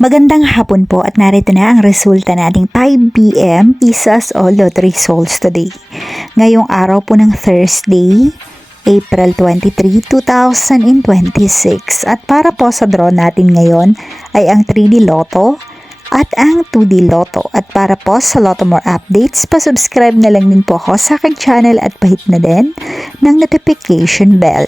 Magandang hapon po at narito na ang resulta nating 5 PM Pisas o Lottery Souls today. Ngayong araw po ng Thursday, April 23, 2026. At para po sa draw natin ngayon ay ang 3D Lotto at ang 2D Lotto. At para po sa Lotto More updates, pasubscribe na lang din po ako sa aking channel at pahit na din ng notification bell.